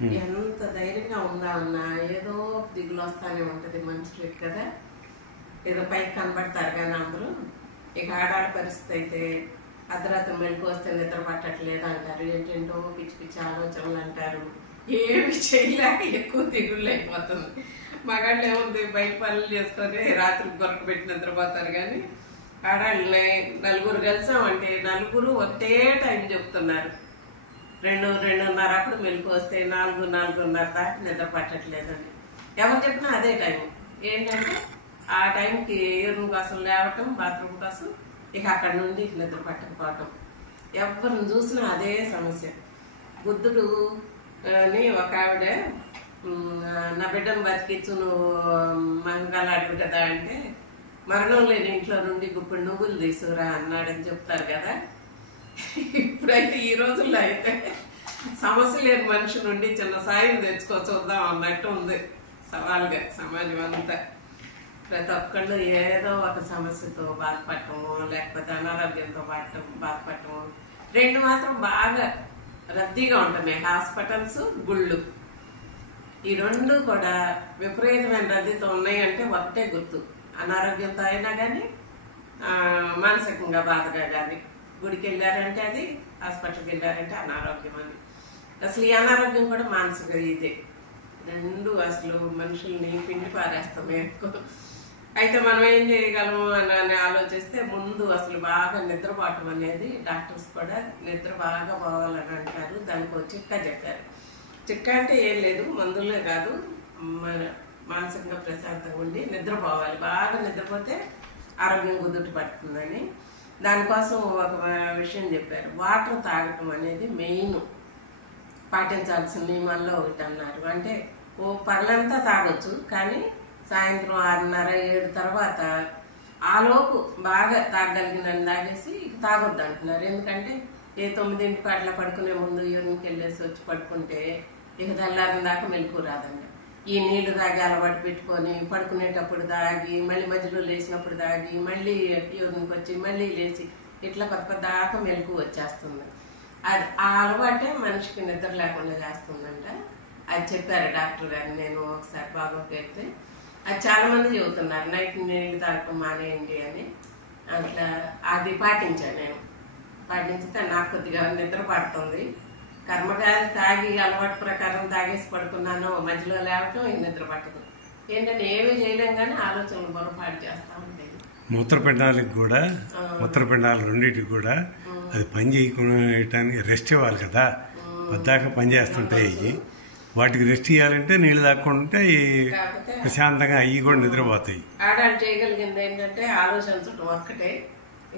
ఎంత ధైర్యంగా ఉందా అన్నా ఏదో దిగులు వస్తానే ఉంటది మనుషులకి కదా. ఏదో పైకి కనబడతారు కానీ అందరూ. ఇక ఆడాళ్ళ పరిస్థితి అయితే అర్ధరాత్రి మెలకు వస్తే నిద్ర పట్టట్లేదు అంటారు, ఏంటంటో పిచ్చి పిచ్చి ఆలోచనలు అంటారు, ఏమి చేయలేక ఎక్కువ దిగుళ్ళు అయిపోతుంది. మగాళ్ళు ఏముంది బయట పనులు చేసుకొని రాత్రికి గొరక పెట్టి నిద్రపోతారు. కానీ ఆడాళ్ళని నలుగురు కలిసామంటే నలుగురు ఒకటే టైం చెప్తున్నారు, 2-2:30 అప్పుడు మెలకు వస్తే 4-4:30 దాకా నిద్ర పట్టట్లేదండి. ఎవరు చెప్పినా అదే టైం. ఏంటంటే ఆ టైంకి యూరిన్ కోసం లేవటం, బాత్రూమ్ కోసం, ఇక అక్కడ నుండి నిద్ర పట్టకపోవటం. ఎవరిని చూసినా అదే సమస్య. బుద్ధుడు అని ఒక ఆవిడ, నా బిడ్డను బతికించు నువ్వు మంగళాడు కదా అంటే, మరణం లేని ఇంట్లో నుండి గుప్పుడు నువ్వులు తీసుకురా అన్నాడని చెప్తారు కదా. ఇప్పుడైతే ఈ రోజుల్లో అయితే సమస్య లేని మనిషి నుండి చిన్న సాయం తెచ్చుకో చూద్దాం అన్నట్టు ఉంది సవాల్గా సమాజం అంతా. ప్రతి ఒక్కళ్ళు ఏదో ఒక సమస్యతో బాధపడటము, లేకపోతే అనారోగ్యంతో బాధపడటము. రెండు మాత్రం బాగా రద్దీగా ఉంటున్నాయి, హాస్పిటల్స్, గుళ్ళు. ఈ రెండు కూడా విపరీతమైన రద్దీతో ఉన్నాయంటే ఒకటే గుర్తు, అనారోగ్యంతో అయినా కానీ మానసికంగా బాధగా కానీ. గుడికి వెళ్ళారంటే అది, హాస్పిటల్కి వెళ్ళారంటే అనారోగ్యం అని. అసలు ఈ అనారోగ్యం కూడా మానసిక ఇదే. రెండు అసలు మనుషుల్ని పిండి పారేస్తాం ఎక్కువ. అయితే మనం ఏం చేయగలము అని ఆలోచిస్తే ముందు అసలు బాగా నిద్రపోవటం అనేది, డాక్టర్స్ కూడా నిద్ర బాగా పోవాలని అంటారు. దానికి ఒక చిట్కా చెప్పారు. చిట్కా అంటే ఏం లేదు, మందులే కాదు, మానసికంగా ప్రశాంతంగా ఉండి నిద్రపోవాలి. బాగా నిద్రపోతే ఆరోగ్యం కుదుట పడుతుందని. దానికోసం ఒక విషయం చెప్పారు, వాటర్ తాగటం అనేది మెయిన్ పాటించాల్సిన నియమాల్లో ఒకటి అన్నారు. అంటే పగలంతా తాగొచ్చు, కానీ సాయంత్రం 6:30-7 తర్వాత ఆలోపు బాగా తాగగలిగిన తాగేసి తాగొద్దు అంటున్నారు. ఎందుకంటే 9 అట్లా పడుకునే ముందు యూరిన్కి వెళ్ళేసి వచ్చి పడుకుంటే ఇక తెల్లారిన దాకా మెలకు రాదంట. ఈ నీళ్లు తాగి అలవాటు పెట్టుకొని పడుకునేటప్పుడు తాగి, మళ్ళీ మధ్యలో లేచినప్పుడు తాగి, మళ్ళీ యూరిన్కి వచ్చి మళ్ళీ లేచి ఇట్లా కొత్త దాకా మెలకు వచ్చేస్తుంది. అది ఆ అలవాటే మనిషికి నిద్ర లేకుండా చేస్తుందంట. అది చెప్పారు డాక్టర్ గారు. నేను ఒకసారి బాగోకి వెళ్తే అది చాలా మంది చెబుతున్నారు, నైట్ నీళ్ళు తాగటం మానేయండి అని. అట్లా అది పాటించాను నేను. పాటించితే నాకు కొద్దిగా నిద్ర పడుతుంది. కర్మగాలి తాగి అలవాటు ప్రకారం తాగేసి పడుకున్నాను, మధ్యలో లేవటం ఇంక నిద్ర పట్టదు. ఏంటంటే ఏమీ చేయలేం కానీ ఆలోచనలు పొరపాటు చేస్తా ఉంటాయి. మూత్రపిండాలకు కూడా, మూత్రపిండాలు రెండింటికి కూడా అది పని చేయడానికి రెస్ట్ ఇవ్వాలి కదా. పద్దాక పని చేస్తుంటాయి, వాటికి రెస్ట్ ఇవ్వాలంటే నీళ్లు తాక్కుంటే ప్రశాంతంగా అవి కూడా నిద్రపోతాయి. ఆడాడు చేయగలిగింది ఏంటంటే ఆలోచించటం ఒక్కటే.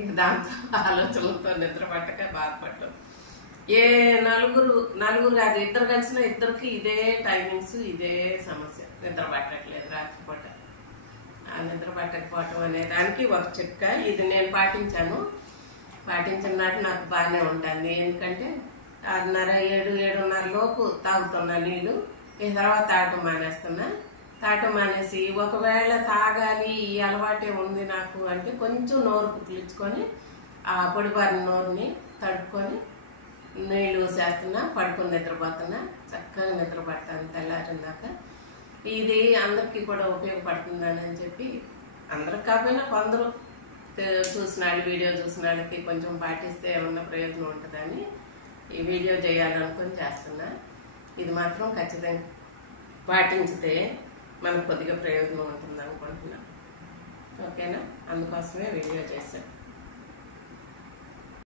ఇక దాంతో ఆలోచనలతో నిద్ర పట్టక బాధపడటం. ఏ నలుగురు కాదు, ఇద్దరు కలిసిన ఇద్దరికి ఇదే టైమింగ్స్, ఇదే సమస్య. నిద్ర పట్టట్లేదు రాత్రిపూట. ఆ నిద్ర పట్టకపోవటం అనే దానికి ఒక చిట్కా. ఇది నేను పాటించాను. పాటించిన నాటి నాకు బాగానే ఉంటుంది. ఎందుకంటే 6:30-7:30 లోపు తాగుతున్నా నీళ్లు. ఈ తర్వాత తాగటం మానేస్తున్నా. తాగటం మానేసి ఒకవేళ తాగాలి, ఈ అలవాటే ఉంది నాకు అంటే కొంచెం నోరు పుక్కిలించుకొని ఆ పొడిబారిన నోరుని తడుపుకొని నీళ్లు చేస్తున్నా, పడుకొని నిద్రపోతున్నా. చక్కగా నిద్రపడతాను తెల్లారిన దాకా. ఇది అందరికీ కూడా ఉపయోగపడుతుందని చెప్పి, అందరికి కాకపోయినా కొందరు చూసిన వాళ్ళు, వీడియో చూసిన వాళ్ళకి కొంచెం పాటిస్తే ఏమన్నా ప్రయోజనం ఉంటుందని ఈ వీడియో చేయాలనుకుని చేస్తున్నా. ఇది మాత్రం ఖచ్చితంగా పాటించితే మనకు కొద్దిగా ప్రయోజనం ఉంటుంది అనుకుంటున్నా. ఓకేనా? అందుకోసమే వీడియో చేశాను.